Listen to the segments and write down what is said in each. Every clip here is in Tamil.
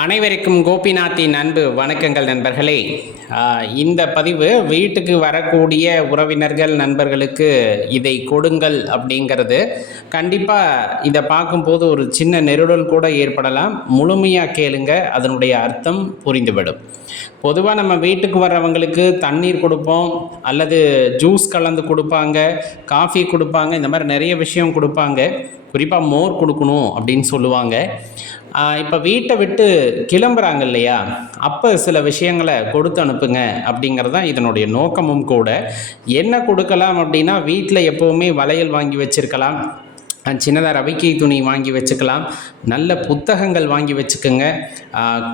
அனைவருக்கும் கோபிநாத்தின் அன்பு வணக்கங்கள் நண்பர்களே. இந்த பதிவு வீட்டுக்கு வரக்கூடிய உறவினர்கள் நண்பர்களுக்கு இதை கொடுங்கள் அப்படிங்கிறது. கண்டிப்பாக இதை பார்க்கும்போது ஒரு சின்ன நெருடல் கூட ஏற்படலாம். முழுமையாக கேளுங்க அதனுடைய அர்த்தம் புரிந்துவிடும். பொதுவாக நம்ம வீட்டுக்கு வர்றவங்களுக்கு தண்ணீர் கொடுப்போம் அல்லது ஜூஸ் கலந்து கொடுப்பாங்க காஃபி கொடுப்பாங்க இந்த மாதிரி நிறைய விஷயம் கொடுப்பாங்க. குறிப்பாக மோர் கொடுக்கணும் அப்படின்னு சொல்லுவாங்க. இப்போ வீட்டை விட்டு கிளம்புறாங்க இல்லையா? அப்போ சில விஷயங்களை கொடுத்து அனுப்புங்க அப்படிங்கிறது தான் இதனுடைய நோக்கமும் கூட. என்ன கொடுக்கலாம் அப்படின்னா வீட்டில் எப்போவுமே வளையல் வாங்கி வச்சிருக்கலாம். சின்னதாக ரவிக்கை துணி வாங்கி வச்சுக்கலாம். நல்ல புத்தகங்கள் வாங்கி வச்சுக்கோங்க.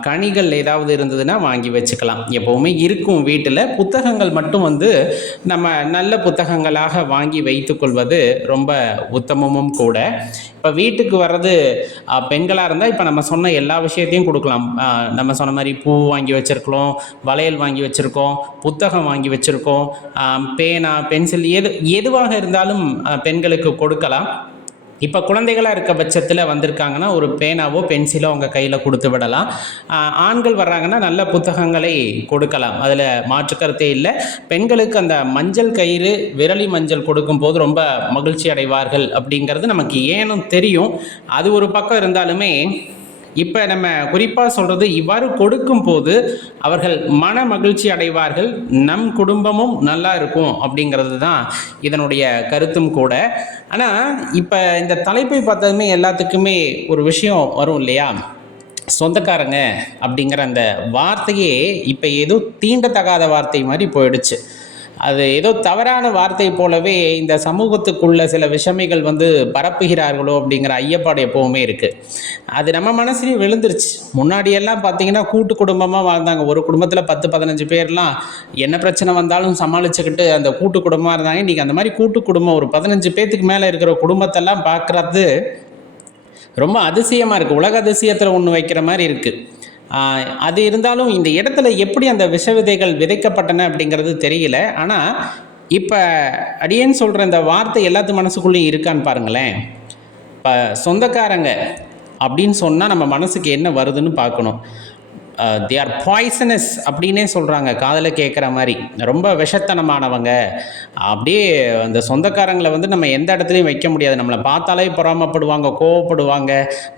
கனிகள் ஏதாவது இருந்ததுன்னா வாங்கி வச்சுக்கலாம். எப்போவுமே இருக்கும் வீட்டில் புத்தகங்கள் மட்டும் வந்து நம்ம நல்ல புத்தகங்களாக வாங்கி வைத்துக்கொள்வது ரொம்ப உத்தமமும் கூட. இப்போ வீட்டுக்கு வர்றது பெண்களாக இருந்தால் இப்போ நம்ம சொன்ன எல்லா விஷயத்தையும் கொடுக்கலாம். நம்ம சொன்ன மாதிரி பூ வாங்கி வச்சுருக்கோம் வளையல் வாங்கி வச்சுருக்கோம் புத்தகம் வாங்கி வச்சுருக்கோம் பேனா பென்சில் எது எதுவாக இருந்தாலும் பெண்களுக்கு கொடுக்கலாம். இப்போ குழந்தைகளாக இருக்க பட்சத்தில் வந்திருக்காங்கன்னா ஒரு பேனாவோ பென்சிலோ அவங்க கையில் கொடுத்து விடலாம். ஆண்கள் வர்றாங்கன்னா நல்ல புத்தகங்களை கொடுக்கலாம். அதில் மாற்றுக்கருத்தே இல்லை. பெண்களுக்கு அந்த மஞ்சள் கயிறு விரலி மஞ்சள் கொடுக்கும்போது ரொம்ப மகிழ்ச்சி அடைவார்கள் அப்படிங்கிறது நமக்கு ஏனும் தெரியும். அது ஒரு பக்கம் இருந்தாலுமே இப்போ நம்ம குறிப்பாக சொல்கிறது இவ்வாறு கொடுக்கும் போது அவர்கள் மன மகிழ்ச்சி அடைவார்கள் நம் குடும்பமும் நல்லா இருக்கும் அப்படிங்கிறது தான் இதனுடைய கருத்தும் கூட. ஆனால் இப்போ இந்த தலைப்பை பார்த்ததுமே எல்லாத்துக்குமே ஒரு விஷயம் வரும் இல்லையா? சொந்தக்காரங்க அப்படிங்கிற அந்த வார்த்தையே இப்போ ஏதோ தீண்டத்தகாத வார்த்தை மாதிரி போயிடுச்சு. அது ஏதோ தவறான வார்த்தை போலவே இந்த சமூகத்துக்குள்ள சில விஷமிகள் வந்து பரப்புகிறார்களோ அப்படிங்கிற ஐயப்பாடு எப்போவுமே இருக்குது அது நம்ம மனசுலையும் விழுந்துருச்சு. முன்னாடியெல்லாம் பார்த்தீங்கன்னா கூட்டு குடும்பமாக வாழ்ந்தாங்க. ஒரு குடும்பத்தில் பத்து பதினஞ்சு பேர்லாம் என்ன பிரச்சனை வந்தாலும் சமாளிச்சுக்கிட்டு அந்த கூட்டு குடும்பமாக இருந்தாங்க. இன்றைக்கி அந்த மாதிரி கூட்டு குடும்பம் ஒரு பதினஞ்சு பேத்துக்கு மேலே இருக்கிற குடும்பத்தெல்லாம் பார்க்குறது ரொம்ப அதிசயமாக இருக்குது உலக அதிசயத்தில் ஒன்று வைக்கிற மாதிரி இருக்குது அது இருந்தாலும் இந்த இடத்துல எப்படி அந்த விஷ விதைகள் விதைக்கப்பட்டன அப்படிங்கிறது தெரியல. ஆனால் இப்போ அடியேன்னு சொல்கிற இந்த வார்த்தை எல்லாத்து மனசுக்குள்ளேயும் இருக்கான்னு பாருங்களேன். இப்போ சொந்தக்காரங்க அப்படின்னு சொன்னால் நம்ம மனசுக்கு என்ன வருதுன்னு பார்க்கணும். தே ஆர் பாய்சனஸ் அப்படின்னே சொல்கிறாங்க காதில் கேட்குற மாதிரி. ரொம்ப விஷத்தனமானவங்க. அப்படியே அந்த சொந்தக்காரங்களை வந்து நம்ம எந்த இடத்துலையும் வைக்க முடியாது. நம்மளை பார்த்தாலே பொறாமப்படுவாங்க கோவப்படுவாங்க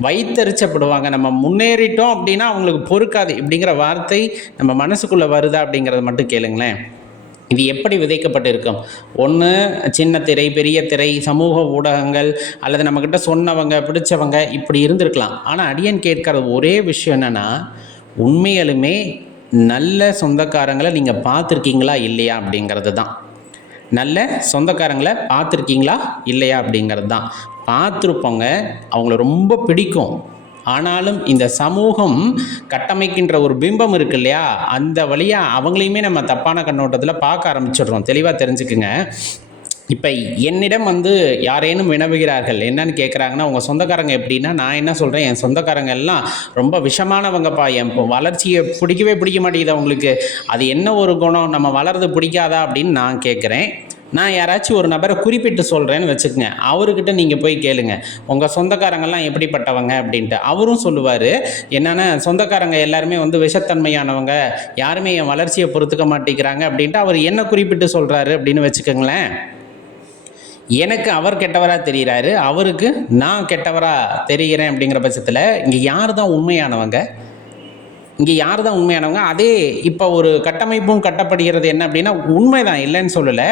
வைத்தறிச்சப்படுவாங்க நம்ம முன்னேறிட்டோம் அப்படின்னா அவங்களுக்கு பொறுக்காது. இப்படிங்கிற வார்த்தை நம்ம மனசுக்குள்ளே வருதா அப்படிங்கிறத மட்டும் கேளுங்களேன். இது எப்படி விதைக்கப்பட்டு இருக்கும் ஒன்று சின்ன திரை பெரிய திரை சமூக ஊடகங்கள் அல்லது நம்மக்கிட்ட சொன்னவங்க பிடிச்சவங்க இப்படி இருந்திருக்கலாம். ஆனால் அடியன் கேட்கறது ஒரே விஷயம் என்னென்னா உண்மையாலுமே நல்ல சொந்தக்காரங்களை நீங்கள் பார்த்துருக்கீங்களா இல்லையா அப்படிங்கிறது தான். நல்ல சொந்தக்காரங்களை பார்த்துருக்கீங்களா இல்லையா அப்படிங்கிறது தான். பார்த்துருப்போங்க அவங்கள ரொம்ப பிடிக்கும். ஆனாலும் இந்த சமூகம் கட்டமைக்கின்ற ஒரு பிம்பம் இருக்கு இல்லையா? அந்த வழியாக அவங்களையுமே நம்ம தப்பான கண்ணோட்டத்தில் பார்க்க ஆரம்பிச்சிடுறோம். தெளிவாக தெரிஞ்சுக்குங்க. இப்போ என்னிடம் வந்து யாரேனும் வினவுகிறார்கள் என்னன்னு கேட்குறாங்கன்னா உங்கள் சொந்தக்காரங்க எப்படின்னா நான் என்ன சொல்கிறேன் என் சொந்தக்காரங்க எல்லாம் ரொம்ப விஷமானவங்கப்பா. என் வளர்ச்சியை பிடிக்கவே பிடிக்க மாட்டேங்குது அவங்களுக்கு. அது என்ன ஒரு குணம்? நம்ம வளர்றது பிடிக்காதா? அப்படின்னு நான் கேட்குறேன் நான் யாராச்சும் ஒரு நபரை குறிப்பிட்டு சொல்கிறேன்னு வச்சுக்கோங்க. அவர்கிட்ட நீங்கள் போய் கேளுங்க. உங்கள் சொந்தக்காரங்கெல்லாம் எப்படிப்பட்டவங்க? அப்படின்ட்டு. அவரும் சொல்லுவார். என்னென்னா சொந்தக்காரங்க எல்லாருமே வந்து விஷத்தன்மையானவங்க. யாருமே என் வளர்ச்சியை பொறுத்துக்க மாட்டேங்கிறாங்க. அப்படின்ட்டு அவர் என்ன குறிப்பிட்டு சொல்கிறாரு அப்படின்னு வச்சுக்கோங்களேன். எனக்கு அவர் கெட்டவராக தெரிகிறாரு அவருக்கு நான் கெட்டவராக தெரிகிறேன் அப்படிங்கிற பட்சத்தில் இங்கே யார் தான் உண்மையானவங்க? இங்கே யார் தான் உண்மையானவங்க? அதே இப்போ ஒரு கட்டமைப்பும் கட்டப்படுகிறது என்ன அப்படின்னா உண்மை தான் இல்லைன்னு சொல்லலை.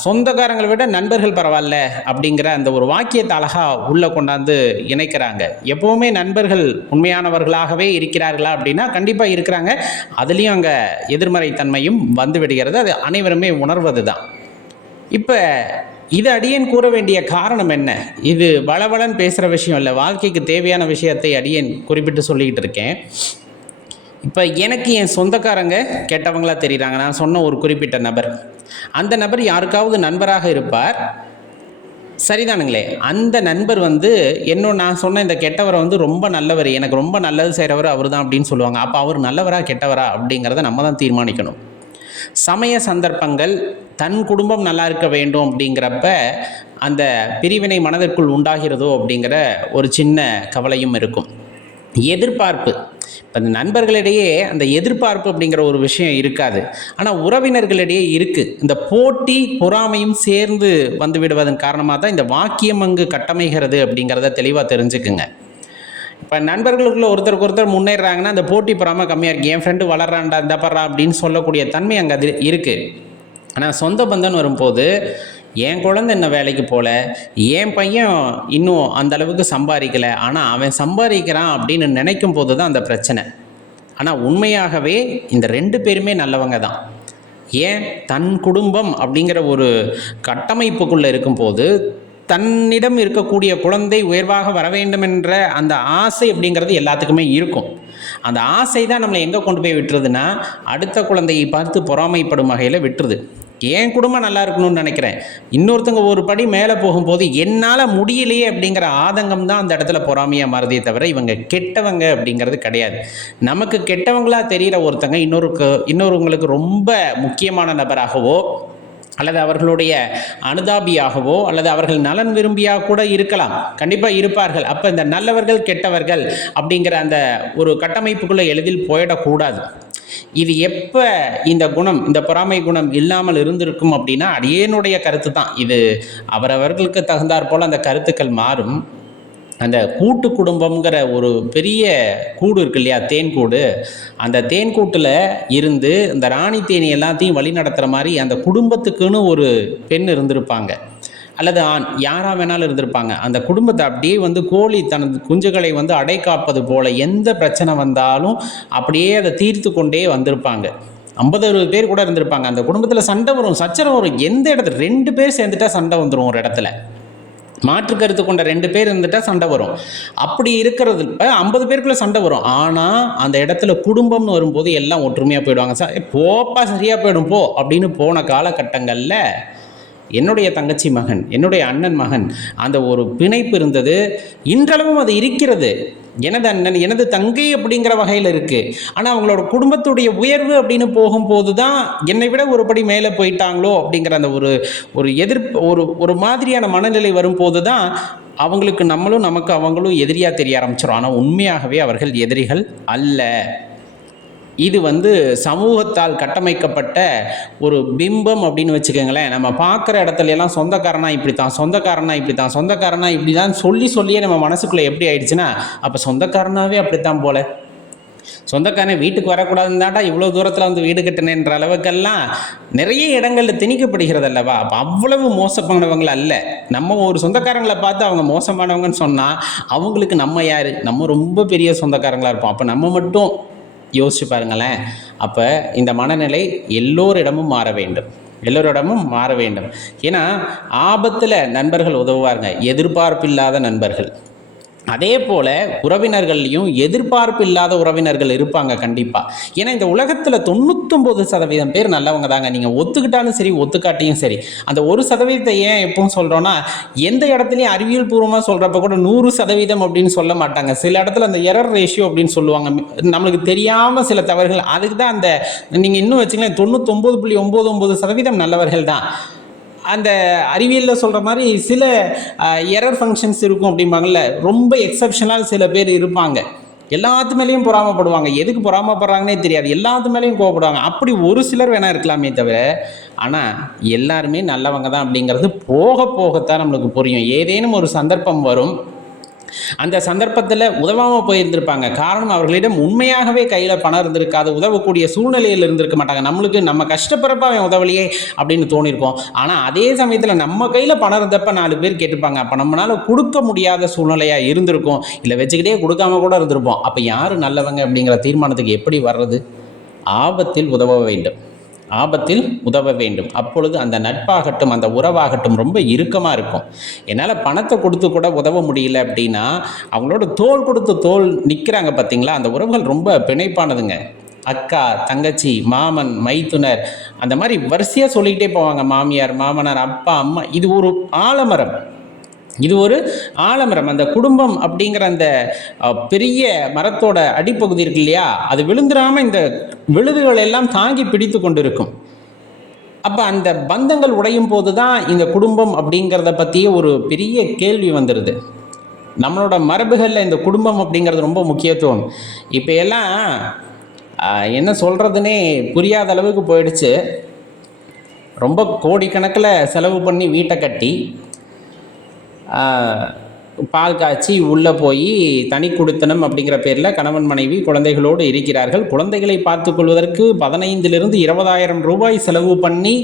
சொந்தக்காரங்களை விட நண்பர்கள் பரவாயில்ல அப்படிங்கிற அந்த ஒரு வாக்கியத்தை அழகாக உள்ளே கொண்டாந்து இணைக்கிறாங்க. எப்போவுமே நண்பர்கள் உண்மையானவர்களாகவே இருக்கிறார்களா அப்படின்னா கண்டிப்பாக இருக்கிறாங்க. அதுலேயும் அங்கே எதிர்மறை தன்மையும் வந்து விடுகிறது. அது அனைவருமே உணர்வது தான் இப்போ இது அடியேன் கூற வேண்டிய காரணம் என்ன? இது வளவளன்னு பேசுகிற விஷயம் இல்லை வாழ்க்கைக்கு தேவையான விஷயத்தை அடியேன் குறிப்பிட்டு சொல்லிக்கிட்டு இருக்கேன். இப்போ எனக்கு என் சொந்தக்காரங்க கெட்டவங்களா தெரியுறாங்க. நான் சொன்ன ஒரு குறிப்பிட்ட நபர். அந்த நபர் யாருக்காவது நண்பராக இருப்பார்? சரிதானுங்களே. அந்த நண்பர் வந்து என்னோட நான் சொன்ன இந்த கெட்டவரை வந்து ரொம்ப நல்லவர் எனக்கு ரொம்ப நல்லது செய்கிறவர் அவர் தான் அப்படின்னு சொல்லுவாங்க. அப்போ அவர் நல்லவரா கெட்டவரா அப்படிங்கிறத நம்ம தான் தீர்மானிக்கணும். சமய சந்தர்ப்பங்கள் தன் குடும்பம் நல்லா இருக்க வேண்டும் அப்படிங்கிறப்ப அந்த பிரிவினை மனதிற்குள் உண்டாகிறதோ அப்படிங்கிற ஒரு சின்ன கவலையும் இருக்கும். எதிர்பார்ப்பு. இப்போ இந்த நண்பர்களிடையே அந்த எதிர்பார்ப்பு அப்படிங்கிற ஒரு விஷயம் இருக்காது. ஆனால் உறவினர்களிடையே இருக்குது இந்த போட்டி பொறாமையும் சேர்ந்து வந்து விடுவதன் காரணமாக தான் இந்த வாக்கியம் அங்கு கட்டமைகிறது அப்படிங்கிறத தெளிவாக தெரிஞ்சுக்குங்க. இப்போ நண்பர்களுக்குள்ள ஒருத்தருக்கு ஒருத்தர் முன்னேறாங்கன்னா அந்த போட்டி பொறாமல் கம்மியாக இருக்குது என் ஃப்ரெண்டு வளர்றான்டா இந்த படுறா அப்படின்னு சொல்லக்கூடிய தன்மை அங்கே அது இருக்குது ஆனால் சொந்த பந்தம் வரும்போது என் குழந்தை இன்னும் வேலைக்கு போகல என் பையன் இன்னும் அந்த அளவுக்கு சம்பாதிக்கலை ஆனால் அவன் சம்பாதிக்கிறான் அப்படின்னு நினைக்கும் போது தான் அந்த பிரச்சனை. ஆனால் உண்மையாகவே இந்த ரெண்டு பேருமே நல்லவங்க தான். ஏன்? தன் குடும்பம் அப்படிங்கிற ஒரு கட்டமைப்புக்குள்ளே இருக்கும்போது தன்னிடம் இருக்கக்கூடிய குழந்தை உயர்வாக வர வேண்டும் என்ற அந்த ஆசை அப்படிங்கிறது எல்லாத்துக்குமே இருக்கும். அந்த ஆசை தான் நம்மளை எங்கே கொண்டு போய் விட்டுறதுன்னா அடுத்த குழந்தையை பார்த்து பொறாமைப்படும் வகையில் விட்டுருது. என் குடும்பம் நல்லா இருக்கணும்னு நினைக்கிறேன். இன்னொருத்தங்க ஒரு படி மேலே போகும்போது என்னால் முடியலையே அப்படிங்கிற ஆதங்கம் தான் அந்த இடத்துல பொறாமையாக மாறுதே தவிர இவங்க கெட்டவங்க அப்படிங்கிறது கிடையாது. நமக்கு கெட்டவங்களா தெரிகிற ஒருத்தங்க இன்னொருக்கு இன்னொருவங்களுக்கு ரொம்ப முக்கியமான நபராகவோ அல்லது அவர்களுடைய அனுதாபியாகவோ அல்லது அவர்கள் நலன் விரும்பியாக கூட இருக்கலாம். கண்டிப்பாக இருப்பார்கள். அப்போ இந்த நல்லவர்கள் கெட்டவர்கள் அப்படிங்கிற அந்த ஒரு கட்டமைப்புக்குள்ளே எளிதில் போயிடக்கூடாது. இது எப்போ இந்த குணம் இந்த பொறாமை குணம் இல்லாமல் இருந்திருக்கும் அப்படின்னா அடியேனுடைய கருத்து தான் இது அவரவர்களுக்கு தகுந்தாற் போல் அந்த கருத்துக்கள் மாறும். அந்த கூட்டு குடும்பம்ங்கிற ஒரு பெரிய கூடு இருக்கு இல்லையா தேன் கூடு. அந்த தேன் கூட்டில் இருந்து இந்த ராணி தேனி எல்லாத்தையும் வழி நடத்துகிற மாதிரி அந்த குடும்பத்துக்குன்னு ஒரு பெண் இருந்திருப்பாங்க. அல்லது ஆண் யாராக வேணாலும் இருந்திருப்பாங்க. அந்த குடும்பத்தை அப்படியே வந்து கோழி தனது குஞ்சுகளை வந்து அடை காப்பது போல எந்த பிரச்சனை வந்தாலும் அப்படியே அதை தீர்த்து கொண்டே வந்திருப்பாங்க. ஐம்பது அறுபது பேர் கூட இருந்திருப்பாங்க. அந்த குடும்பத்தில் சண்டை வரும் சச்சரவு வரும். எந்த இடத்துல? ரெண்டு பேர் சேர்ந்துட்டா சண்டை வந்துடும் ஒரு இடத்துல. மாற்று கருத்து கொண்ட ரெண்டு பேர் இருந்துட்டால் சண்டை வரும். அப்படி இருக்கிறது ஐம்பது பேருக்குள்ள சண்டை வரும். ஆனால் அந்த இடத்துல குடும்பம்னு வரும்போது எல்லாம் ஒற்றுமையாக போயிடுவாங்க. சார் போப்பா சரியாக போயிடும். போ. அப்படின்னு போன காலகட்டங்களில் என்னுடைய தங்கச்சி மகன் என்னுடைய அண்ணன் மகன் அந்த ஒரு பிணைப்பு இருந்தது. இன்றளவும் அது இருக்கிறது. எனது அண்ணன் எனது தங்கை அப்படிங்கிற வகையில் இருக்குது ஆனால் அவங்களோட குடும்பத்துடைய உயர்வு அப்படின்னு போகும்போது தான் என்னை விட ஒரு படி மேலே போயிட்டாங்களோ அப்படிங்கிற அந்த ஒரு ஒரு எதிர்ப்பு ஒரு ஒரு மாதிரியான மனநிலை வரும்போது தான் அவங்களுக்கு நம்மளும் நமக்கு அவங்களும் எதிரியாக தெரிய ஆரம்பிச்சிடும் ஆனால் உண்மையாகவே அவர்கள் எதிரிகள் அல்ல. இது வந்து சமூகத்தால் கட்டமைக்கப்பட்ட ஒரு பிம்பம் அப்படின்னு வச்சுக்கோங்களேன். நம்ம பார்க்குற இடத்துல எல்லாம் சொந்தக்காரனா இப்படி தான் சொந்தக்காரனா இப்படி தான் சொந்தக்காரனா இப்படி தான் சொல்லி சொல்லியே நம்ம மனசுக்குள்ளே எப்படி ஆயிடுச்சுன்னா அப்போ சொந்தக்காரனாவே அப்படித்தான் போல. சொந்தக்காரன் வீட்டுக்கு வரக்கூடாதுன்னு தாண்டா இவ்வளோ தூரத்தில் வந்து வீடு கட்டினேன்ற அளவுக்கெல்லாம் நிறைய இடங்களில் திணிக்கப்படுகிறது அல்லவா அப்போ அவ்வளவு மோசமானவங்கள் அல்ல. நம்ம ஒரு சொந்தக்காரங்களை பார்த்து அவங்க மோசமானவங்கன்னு சொன்னால் அவங்களுக்கு நம்ம யார்? நம்ம ரொம்ப பெரிய சொந்தக்காரங்களாக இருப்போம். அப்போ நம்ம மட்டும் யோசிச்சு பாருங்களேன். அப்போ இந்த மனநிலை எல்லோரிடமும் மாற வேண்டும். எல்லோரிடமும் மாற வேண்டும். ஏன்னா ஆபத்தில் நண்பர்கள் உதவுவாருங்க. எதிர்பார்ப்பில்லாத நண்பர்கள். அதே போல் உறவினர்கள்லையும் எதிர்பார்ப்பு இல்லாத உறவினர்கள் இருப்பாங்க கண்டிப்பாக ஏன்னா இந்த உலகத்தில் தொண்ணூத்தொம்பது சதவீதம் பேர் நல்லவங்க தாங்க. நீங்கள் ஒத்துக்கிட்டாலும் சரி ஒத்துக்காட்டியும் சரி. அந்த ஒரு சதவீதத்தை ஏன் எப்பவும் சொல்கிறோன்னா எந்த இடத்துலையும் அறிவியல் பூர்வமாக சொல்கிறப்ப கூட நூறு சதவீதம் அப்படின்னு சொல்ல மாட்டாங்க. சில இடத்துல அந்த எரர் ரேஷியோ அப்படின்னு சொல்லுவாங்க. நம்மளுக்கு தெரியாமல் சில தவறுகள் அதுக்கு தான் அந்த நீங்கள் இன்னும் வச்சுங்களேன் தொண்ணூத்தொம்பது புள்ளி ஒம்பது ஒம்பது சதவீதம் நல்லவர்கள் தான். அந்த அறிவியலில் சொல்கிற மாதிரி சில எரர் ஃபங்க்ஷன்ஸ் இருக்கும் அப்படிம்பாங்கல்ல. ரொம்ப எக்ஸப்ஷனலாக சில பேர் இருப்பாங்க. எல்லாத்து மேலேயும் பொறாமப்படுவாங்க. எதுக்கு பொறாமப்படுறாங்கன்னே தெரியாது. எல்லாத்து மேலேயும் கோவப்படுவாங்க. அப்படி ஒரு சிலர் வேணால் இருக்கலாமே தவிர ஆனால் எல்லாருமே நல்லவங்க தான் அப்படிங்கிறது போக போகத்தான் நம்மளுக்கு புரியும். ஏதேனும் ஒரு சந்தர்ப்பம் வரும். அந்த சந்தர்ப்பத்தில் உதவாமல் போயிருந்திருப்பாங்க. காரணம் அவர்களிடம் உண்மையாகவே கையில் பணம் இருந்திருக்காது உதவக்கூடிய சூழ்நிலையில் இருந்திருக்க மாட்டாங்க. நம்மளுக்கு நம்ம கஷ்டப்படுறப்ப அவன் உதவலையே அப்படின்னு தோணியிருக்கோம் ஆனால் அதே சமயத்தில் நம்ம கையில் பணம் இருந்தப்ப நாலு பேர் கேட்டுப்பாங்க. அப்போ நம்மளால் கொடுக்க முடியாத சூழ்நிலையாக இருந்திருக்கும். இல்லை வச்சுக்கிட்டே கொடுக்காம கூட இருந்திருப்போம். அப்போ யார் நல்லவங்க அப்படிங்கிற தீர்மானத்துக்கு எப்படி வர்றது? ஆபத்தில் உதவ வேண்டும். ஆபத்தில் உதவ வேண்டும். அப்பொழுது அந்த நட்பாகட்டும் அந்த உறவாகட்டும் ரொம்ப இறுக்கமாக இருக்கும். என்னால் பணத்தை கொடுத்து கூட உதவ முடியல அப்படின்னா அவங்களோட தோல் கொடுத்து தோல் நிற்கிறாங்க பார்த்தீங்களா அந்த உறவுகள் ரொம்ப பிணைப்பானதுங்க. அக்கா தங்கச்சி மாமன் மைத்துனர் அந்த மாதிரி வரிசையாக சொல்லிக்கிட்டே போவாங்க. மாமியார் மாமனார் அப்பா அம்மா இது ஒரு ஆலமரம். இது ஒரு ஆலமரம். அந்த குடும்பம் அப்படிங்கிற அந்த பெரிய மரத்தோட அடிப்பகுதி இருக்கு இல்லையா? அது விழுந்துடாம இந்த விழுதுகள் எல்லாம் தாங்கி பிடித்து கொண்டிருக்கும். அப்போ அந்த பந்தங்கள் உடையும் போது தான் இந்த குடும்பம் அப்படிங்கிறத பற்றிய ஒரு பெரிய கேள்வி வந்துடுது நம்மளோட மரபுகளில் இந்த குடும்பம் அப்படிங்கிறது ரொம்ப முக்கியத்துவம். இப்போ எல்லாம் என்ன சொல்கிறதுனே புரியாத அளவுக்கு போயிடுச்சு. ரொம்ப கோடிக்கணக்கில் செலவு பண்ணி வீட்டை கட்டி பால் காய்ச்சி உள்ளே போய் தனி குடித்தனம் அப்படிங்கிற பேரில் கணவன் மனைவி குழந்தைகளோடு இருக்கிறார்கள். குழந்தைகளை பார்த்து கொள்வதற்கு பதினைந்திலிருந்து இருபதாயிரம் ரூபாய் செலவு பண்ணி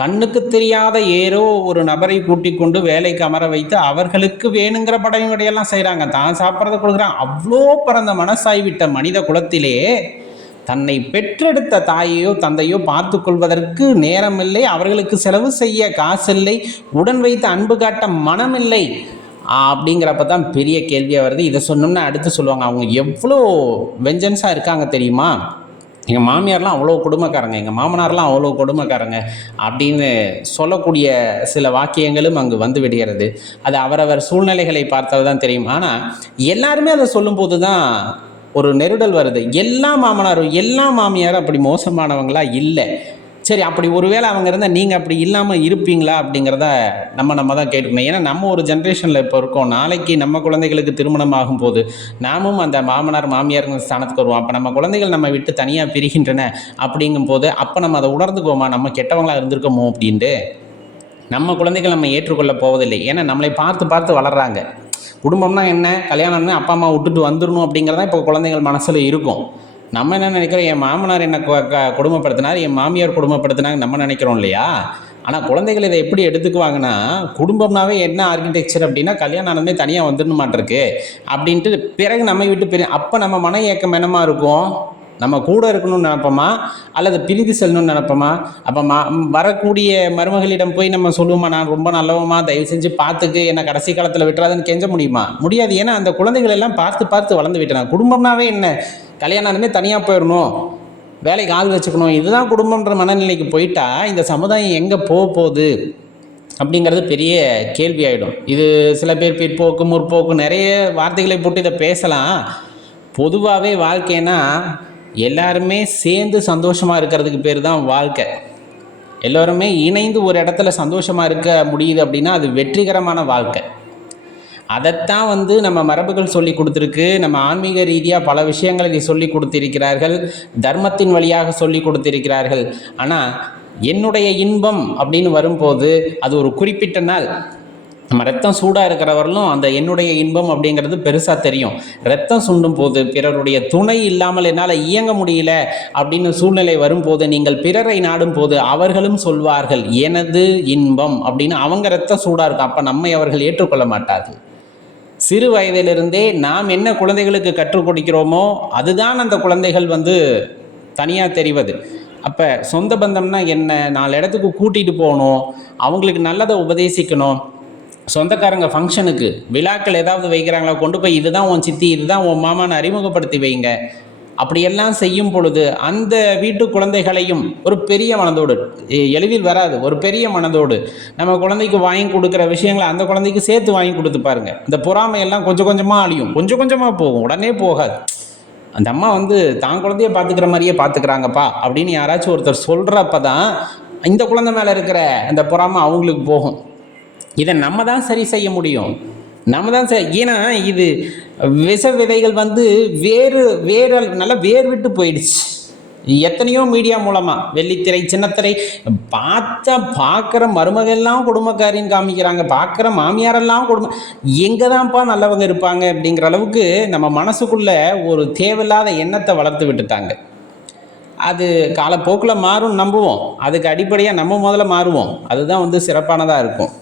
கண்ணுக்கு தெரியாத ஏதோ ஒரு நபரை கூட்டிக் கொண்டு வேலைக்கு அமர வைத்து அவர்களுக்கு வேணுங்கிற படையும் இடையெல்லாம் செய்கிறாங்க. தான் சாப்பிட்றத கொடுக்குறான். அவ்வளோ பரந்த மனசாய்விட்ட மனித குலத்திலே தன்னை பெற்றெடுத்த தாயையோ தந்தையோ பார்த்து கொள்வதற்கு நேரமில்லை அவர்களுக்கு செலவு செய்ய காசில்லை உடன் வைத்து அன்பு காட்ட மனமில்லை. அப்படிங்கிறப்ப தான் பெரிய கேள்வியாக வருது. இதை சொன்னோம்னா அடுத்து சொல்லுவாங்க அவங்க எவ்வளோ வெஞ்சன்ஸாக இருக்காங்க தெரியுமா? எங்கள் மாமியார்லாம் அவ்வளோ கொடுமைக்காரங்க எங்கள் மாமனார்லாம் அவ்வளோ கொடுமைக்காரங்க அப்படின்னு சொல்லக்கூடிய சில வாக்கியங்களும் அங்கு வந்து விடுகிறது. அது அவரவர் சூழ்நிலைகளை பார்த்தது தான் தெரியும். ஆனால் எல்லாருமே அதை சொல்லும்போது தான் ஒரு நெருடல் வருது. எல்லா மாமனாரும் எல்லா மாமியாரும் அப்படி மோசமானவங்களா இல்லை. சரி அப்படி ஒருவேளை அவங்க இருந்தால் நீங்கள் அப்படி இல்லாமல் இருப்பீங்களா அப்படிங்கிறத நம்ம நம்ம தான் கேட்டுக்கணும். ஏன்னா நம்ம ஒரு ஜென்ரேஷனில் இப்போ இருக்கோம். நாளைக்கு நம்ம குழந்தைகளுக்கு திருமணம் ஆகும்போது நாமும் அந்த மாமனார் மாமியாருங்கிற ஸ்தானத்துக்கு வருவோம். அப்போ நம்ம குழந்தைகள் நம்ம விட்டு தனியாக பிரிகின்றன அப்படிங்கும்போது அப்போ நம்ம அதை உணர்ந்துக்குவோமா? நம்ம கெட்டவங்களாக இருந்திருக்கோமோ அப்படின்ட்டு. நம்ம குழந்தைகள் நம்ம ஏற்றுக்கொள்ள போவதில்லை. ஏன்னா நம்மளை பார்த்து பார்த்து வளர்கிறாங்க குடும்பம்னா என்ன? கல்யாணம்னு அப்பா அம்மா விட்டுட்டு வந்துடணும் அப்படிங்கிறதா இப்போ குழந்தைகள் மனசில் இருக்கும். நம்ம என்ன நினைக்கிறோம்? என் மாமனார் என்ன க- கொடுமைப்படுத்தினார் என் மாமியார் கொடுமைப்படுத்தினாங்க நம்ம நினைக்கிறோம் இல்லையா? ஆனால் குழந்தைகள் இதை எப்படி எடுத்துக்குவாங்கன்னா குடும்பம்னாவே என்ன ஆர்கிடெக்சர் அப்படின்னா கல்யாணம் ஆனதுமே தனியாக வந்துடணுமாட்டிருக்கு அப்படின்ட்டு பிறகு நம்ம விட்டு பிரி அப்போ நம்ம மன ஏக்கம் என்னமா இருக்கும்? நம்ம கூட இருக்கணும்னு நினைப்போமா? அல்லது பிரிந்து செல்லணும்னு நினைப்போமா? அப்போ மா வரக்கூடிய மருமகளிடம் போய் நம்ம சொல்லுவோமா நான் ரொம்ப நல்லவமா தயவு செஞ்சு பார்த்துக்கு என்னை கடைசி காலத்தில் விட்டுறாதுன்னு கெஞ்ச முடியுமா? முடியாது. ஏன்னா அந்த குழந்தைகள் எல்லாம் பார்த்து பார்த்து வளர்ந்து விட்டன குடும்பம்னாவே என்ன? கல்யாணம் தனியாக போயிடணும். வேலைக்கு ஆள் வச்சுக்கணும். இதுதான் குடும்பம்ன்ற மனநிலைக்கு போயிட்டா இந்த சமுதாயம் எங்கே போக போகுது? அப்படிங்கிறது பெரிய கேள்வி ஆகிடும் இது சில பேர் பிற்போக்கு முற்போக்கு நிறைய வார்த்தைகளை போட்டு இதை பேசலாம். பொதுவாகவே வாழ்க்கைன்னா எல்லாருமே சேர்ந்து சந்தோஷமாக இருக்கிறதுக்கு பேர் தான் வாழ்க்கை. எல்லோருமே இணைந்து ஒரு இடத்துல சந்தோஷமாக இருக்க முடியுது அப்படின்னா அது வெற்றிகரமான வாழ்க்கை. அதைத்தான் வந்து நம்ம மரபுகள் சொல்லி கொடுத்துருக்கு. நம்ம ஆன்மீக ரீதியாக பல விஷயங்களை சொல்லி கொடுத்திருக்கிறார்கள். தர்மத்தின் வழியாக சொல்லி கொடுத்திருக்கிறார்கள். ஆனால் என்னுடைய இன்பம் அப்படின்னு வரும்போது அது ஒரு குறிப்பிட்ட நாள். நம்ம ரத்தம் சூடாக இருக்கிறவர்களும் அந்த என்னுடைய இன்பம் அப்படிங்கிறது பெருசாக தெரியும். ரத்தம் சுண்டும் போது பிறருடைய துணை இல்லாமல் என்னால் இயங்க முடியல அப்படின்னு சூழ்நிலை வரும்போது நீங்கள் பிறரை நாடும் போது அவர்களும் சொல்வார்கள் எனது இன்பம் அப்படின்னு அவங்க ரத்தம் சூடாக இருக்கும். அப்போ நம்மை அவர்கள் ஏற்றுக்கொள்ள மாட்டார்கள். சிறு வயதிலிருந்தே நாம் என்ன குழந்தைகளுக்கு கற்றுக் கொடுக்கிறோமோ அதுதான் அந்த குழந்தைகள் வந்து தனியாக தெரிவது. அப்போ சொந்த பந்தம்னா என்ன? நாலு இடத்துக்கு கூட்டிகிட்டு போகணும். அவங்களுக்கு நல்லதை உபதேசிக்கணும். சொந்தக்காரங்க ஃபங்க்ஷனுக்கு விழாக்கள் ஏதாவது வைக்கிறாங்களா? கொண்டு போய் இதுதான் உன் சித்தி இதுதான் உன் மாமான்னு அறிமுகப்படுத்தி வைங்க. அப்படியெல்லாம் செய்யும் பொழுது அந்த வீட்டு குழந்தைகளையும் ஒரு பெரிய மனதோடு எளிதில் வராது ஒரு பெரிய மனதோடு நம்ம குழந்தைக்கு வாங்கி கொடுக்குற விஷயங்களை அந்த குழந்தைக்கு சேர்த்து வாங்கி கொடுத்து பாருங்க. இந்த பொறாமையெல்லாம் கொஞ்சம் கொஞ்சமாக அழியும் கொஞ்சம் கொஞ்சமாக போகும் உடனே போகாது. அந்த அம்மா வந்து தான் குழந்தைய பார்த்துக்கிற மாதிரியே பார்த்துக்கிறாங்கப்பா அப்படின்னு யாராச்சும் ஒருத்தர் சொல்கிறப்ப தான் இந்த குழந்தை மேலே இருக்கிற அந்த பொறாமை அவங்களுக்கு போகும். இதை நம்ம தான் சரி செய்ய முடியும். நம்ம தான் ஏன்னா இது விஷ விதைகள் வந்து வேறு வேறு நல்லா வேர் விட்டு போயிடுச்சு. எத்தனையோ மீடியா மூலமாக வெள்ளித்திரை சின்னத்திரை பார்த்தா பார்க்குற மருமகெல்லாம் குடும்பக்காரின்னு காமிக்கிறாங்க பார்க்குற மாமியாரெல்லாம் குடும்பம் எங்கே தான்ப்பா நல்லவங்க இருப்பாங்க அப்படிங்கிற அளவுக்கு நம்ம மனசுக்குள்ளே ஒரு தேவையில்லாத எண்ணத்தை வளர்த்து விட்டுட்டாங்க. அது காலப்போக்கில் மாறும் நம்புவோம். அதுக்கு அடிப்படையாக நம்ம முதல்ல மாறுவோம். அதுதான் வந்து சிறப்பானதாக இருக்கும்.